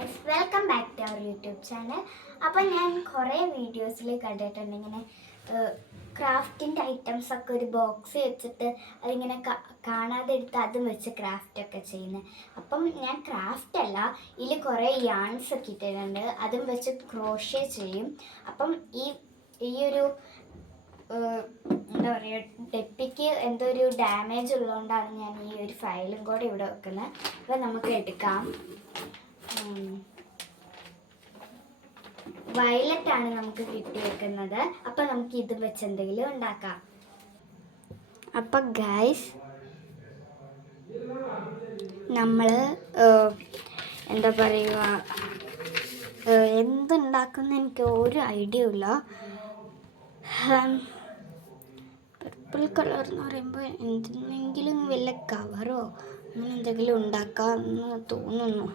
Guys, welcome back to our YouTube channel. അപ്പോൾ ഞാൻ കുറേ വീഡിയോസിൽ കണ്ടിട്ടുണ്ട് ഇങ്ങനെ ക്രാഫ്റ്റിൻ്റെ ഐറ്റംസ് ഒക്കെ ഒരു ബോക്സ് വെച്ചിട്ട് അതിങ്ങനെ കാണാതെ എടുത്ത് അതും വെച്ച് ക്രാഫ്റ്റ് ഒക്കെ ചെയ്യുന്നത്. അപ്പം ഞാൻ ക്രാഫ്റ്റ് അല്ല, ഇതിൽ കുറേ യാൺസ് ഒക്കെ ഇട്ടിട്ടുണ്ട്, അതും വെച്ച് ക്രോഷ്യ ചെയ്യും. അപ്പം ഈ ഒരു എന്താ പറയുക, ഡെപ്പിക്ക് എന്തോ ഒരു ഡാമേജ് ഉള്ളതുകൊണ്ടാണ് ഞാൻ ഈ ഒരു ഫയലും കൂടെ ഇവിടെ വെക്കുന്നത്. അപ്പോൾ നമുക്ക് എടുക്കാം. വയലറ്റ് ആണ് നമുക്ക് കിട്ടിയേക്കുന്നത്. അപ്പം നമുക്ക് ഇത് വെച്ച് എന്തെങ്കിലും ഉണ്ടാക്കാം. അപ്പം ഗൈസ്, നമ്മൾ എന്താ പറയുക, എന്തുണ്ടാക്കുന്ന എനിക്ക് ഒരു ഐഡിയ ഇല്ല. പർപ്പിൾ കളർ എന്ന് പറയുമ്പോൾ എന്തെങ്കിലും വല്ല കവറോ അങ്ങനെ എന്തെങ്കിലും ഉണ്ടാക്കാമെന്ന് തോന്നുന്നു.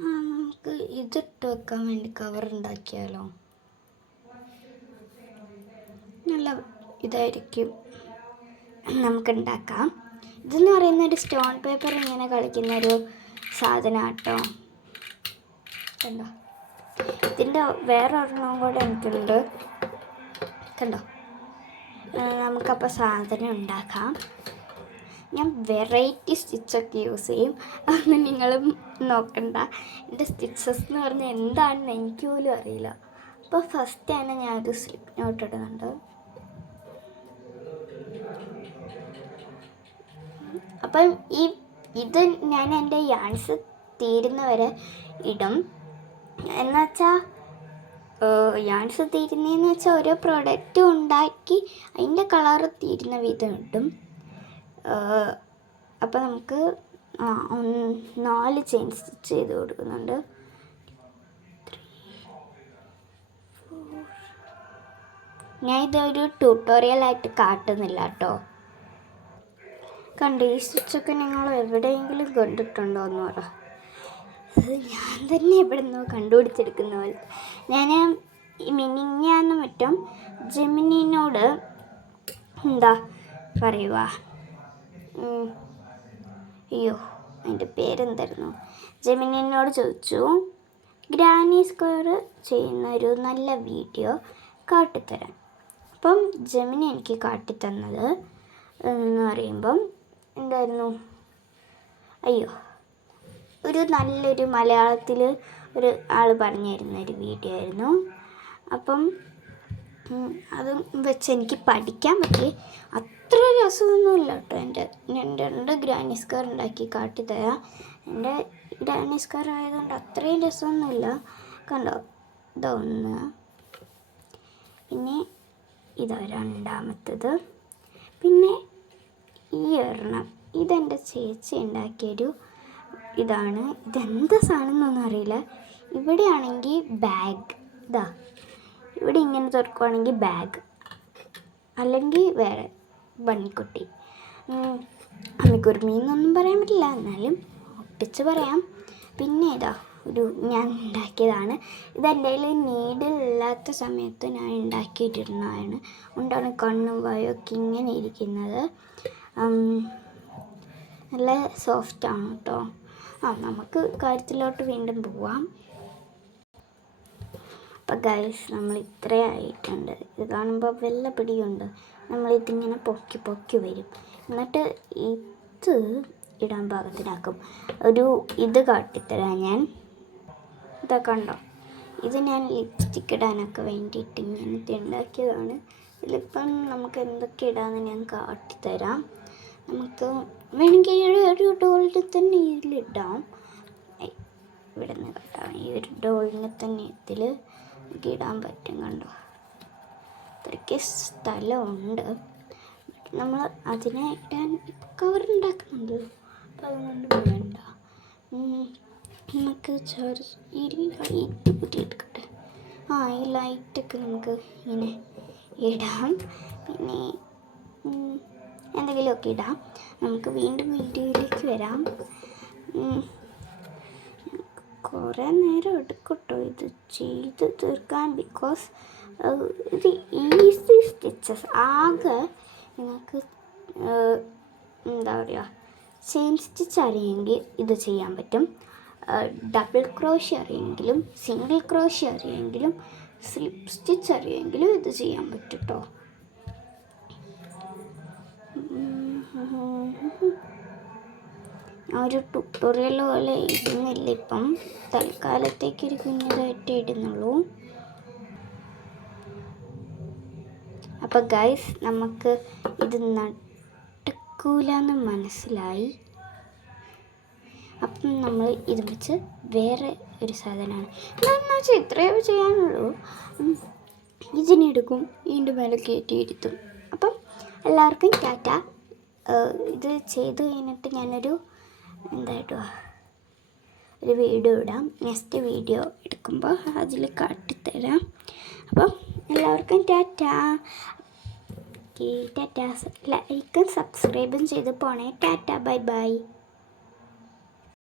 നമുക്ക് ഇതിട്ട് വെക്കാൻ വേണ്ടി കവർ ഉണ്ടാക്കിയാലോ? നല്ല ഇതായിരിക്കും, നമുക്ക് ഉണ്ടാക്കാം. ഇതെന്ന് പറയുന്ന ഒരു സ്റ്റോൺ പേപ്പർ ഇങ്ങനെ കളിക്കുന്നൊരു സാധനം കേട്ടോ. കണ്ടോ, ഇതിൻ്റെ വേറെ ഒരെണ്ണം കൂടെ എനിക്കുണ്ട്. കണ്ടോ, നമുക്കപ്പോൾ സാധനം ഉണ്ടാക്കാം. ഞാൻ വെറൈറ്റി സ്റ്റിച്ചൊക്കെ യൂസ് ചെയ്യും, അതൊന്നും നിങ്ങളും നോക്കണ്ട. എൻ്റെ സ്റ്റിച്ചസ് എന്ന് പറഞ്ഞാൽ എന്താണെന്ന് എനിക്ക് പോലും അറിയില്ല. അപ്പോൾ ഫസ്റ്റ് തന്നെ ഞാനൊരു സ്ലിപ്പ് നോട്ട് ഇടുന്നുണ്ട്. അപ്പം ഇത് ഞാൻ എൻ്റെ യാൺസ് തീരുന്നവരെ ഇടും. എന്നുവെച്ചാൽ യാൺസ് തീരുന്നതെന്ന് വെച്ചാൽ ഓരോ പ്രൊഡക്റ്റും ഉണ്ടാക്കി അതിൻ്റെ കളറ് തീരുന്ന വിധം ഇടും. അപ്പോൾ നമുക്ക് 4 ചെയിൻ സ്റ്റിച്ച് ചെയ്ത് കൊടുക്കുന്നുണ്ട്. ഞാൻ ഇതൊരു ട്യൂട്ടോറിയലായിട്ട് കാട്ടുന്നില്ല കേട്ടോ. കണ്ടോ, ഈ സ്റ്റിച്ചൊക്കെ നിങ്ങൾ എവിടെയെങ്കിലും കണ്ടിട്ടുണ്ടോ എന്ന് പറ. അത് ഞാൻ തന്നെ എവിടെ നിന്നോ കണ്ടുപിടിച്ചെടുക്കുന്ന പോലെ. ഞാൻ മിനിഞ്ഞാന്ന് മറ്റും ജെമിനിനോട് എന്താ പറയുക, അയ്യോ അതിൻ്റെ പേരെന്തായിരുന്നു, ജെമിനിനോട് ചോദിച്ചു ഗ്രാനി സ്ക്വയർ ചെയ്യുന്ന ഒരു നല്ല വീഡിയോ കാട്ടിത്തരാൻ. അപ്പം ജെമിനി എനിക്ക് കാട്ടിത്തന്നത് എന്ന് പറയുമ്പം എന്തായിരുന്നു, അയ്യോ ഒരു നല്ലൊരു മലയാളത്തിൽ ഒരു ആൾ പറഞ്ഞു തരുന്നൊരു വീഡിയോ ആയിരുന്നു. അപ്പം അതും വെച്ച് എനിക്ക് പഠിക്കാൻ പറ്റി. അത്ര രസമൊന്നുമില്ല കേട്ടോ. ഞാൻ 2 ഗ്രാനി സ്ക്വയർ ഉണ്ടാക്കി കാട്ടിത്തരാം. എൻ്റെ ഗ്രാനി സ്ക്വയർ ആയതുകൊണ്ട് അത്രയും രസമൊന്നുമില്ല. കണ്ടോ, ഇതൊന്ന്, പിന്നെ ഇതാ രണ്ടാമത്തത്, പിന്നെ ഈ ഒരെണ്ണം. ഇതെൻ്റെ ചേച്ചി ഉണ്ടാക്കിയൊരു ഇതാണ്. ഇതെന്താ സാധനം അറിയില്ല. ഇവിടെയാണെങ്കിൽ ബാഗ്, ഇതാ ഇവിടെ ഇങ്ങനെ തുറക്കുവാണെങ്കിൽ ബാഗ്, അല്ലെങ്കിൽ വേറെ ബണ്ണിക്കുട്ടി. അമ്മിക്കുരുമീന്നൊന്നും പറയാൻ പറ്റില്ല, എന്നാലും ഒപ്പിച്ച് പറയാം. പിന്നെ ഇതാ ഒരു ഞാൻ ഉണ്ടാക്കിയതാണ്. ഇതെൻ്റെ കയ്യിൽ നീഡിലില്ലാത്ത സമയത്ത് ഞാൻ ഉണ്ടാക്കിയിട്ടിരുന്നതാണ്. കൊണ്ടാണ് കണ്ണും വായൊക്കെ ഇങ്ങനെ ഇരിക്കുന്നത്. നല്ല സോഫ്റ്റാണ് കേട്ടോ. നമുക്ക് കാര്യത്തിലോട്ട് വീണ്ടും പോവാം. അപ്പം ഗൈസ്, നമ്മൾ ഇത്രയായിട്ടുണ്ട്. ഇത് കാണുമ്പോൾ വല്ല പിടിയുണ്ട്. നമ്മളിതിങ്ങനെ പൊക്കി പൊക്കി വരും, എന്നിട്ട് ഇത് ഇടാൻ പാകത്തിനാക്കും. ഒരു ഇത് കാട്ടിത്തരാം ഞാൻ. ഇതൊക്കെ ഉണ്ടോ, ഇത് ഞാൻ ലിപ്സ്റ്റിക്ക് ഇടാനൊക്കെ വേണ്ടിയിട്ട് ഇങ്ങനത്തെ ഉണ്ടാക്കിയതാണ്. ഇതിലിപ്പം നമുക്ക് എന്തൊക്കെ ഇടാമെന്ന് ഞാൻ കാട്ടിത്തരാം. നമുക്ക് വേണമെങ്കിൽ ഒരു ഡോളിൽ തന്നെ ഇതിലിടാം. ഇവിടെ നിന്ന് കേട്ടാം, ഈ ഒരു ഡോളിനെ തന്നെ ഇതിൽ നമുക്ക് ഇടാൻ പറ്റും. കണ്ടോ, അത്രയ്ക്ക് സ്ഥലമുണ്ട്. നമ്മൾ അതിനെ ഇടാൻ കവർ ഉണ്ടാക്കുന്നുണ്ട്, അപ്പം അതുകൊണ്ട് വേണ്ട. നമുക്ക് ഈ ലൈറ്റ് കൂട്ടിയെടുക്കട്ടെ. ഈ ലൈറ്റൊക്കെ നമുക്ക് ഇങ്ങനെ ഇടാം. പിന്നെ എന്തെങ്കിലുമൊക്കെ ഇടാം. നമുക്ക് വീണ്ടും വീഡിയോയിലേക്ക് വരാം. കുറേ നേരം എടുക്കട്ടോ ഇത് ചെയ്ത് തീർക്കാൻ, ബിക്കോസ് ഇത് ഈസി സ്റ്റിച്ചസ്. ആകെ നിങ്ങൾക്ക് എന്താ പറയുക, ചെയിൻ സ്റ്റിച്ച് അറിയെങ്കിൽ ഇത് ചെയ്യാൻ പറ്റും. ഡബിൾ ക്രോഷ്യ അറിയെങ്കിലും സിംഗിൾ ക്രോഷ്യ അറിയെങ്കിലും സ്ലിപ്പ് സ്റ്റിച്ച് അറിയെങ്കിലും ഇത് ചെയ്യാൻ പറ്റും കേട്ടോ. ഒരു ട്യൂട്ടോറിയൽ പോലെ ഇടുന്നില്ല ഇപ്പം, തൽക്കാലത്തേക്ക് ഒരു കുഞ്ഞതായിട്ട് ഇടുന്നുള്ളൂ. അപ്പോൾ ഗൈസ്, നമുക്ക് ഇത് നടക്കൂലെന്ന് മനസ്സിലായി. അപ്പം നമ്മൾ ഇത് വെച്ച് വേറെ ഒരു സാധനമാണ് എന്താണെന്ന് വെച്ചാൽ ഇത്രയേ ചെയ്യാനുള്ളൂ. ഇതിനെടുക്കും, ഇതിൻ്റെ മേലെ കയറ്റിയിരുത്തും. അപ്പം എല്ലാവർക്കും ടാറ്റ. ഇത് ചെയ്ത് കഴിഞ്ഞിട്ട് ഞാനൊരു ഒരു വീഡിയോ ഇടാം. നെക്സ്റ്റ് വീഡിയോ എടുക്കുമ്പോൾ അതിൽ കാട്ടിത്തരാം. അപ്പം എല്ലാവർക്കും ടാറ്റ. ടാറ്റ. ലൈക്കും സബ്സ്ക്രൈബും ചെയ്ത് പോണേ. Tata, bye bye.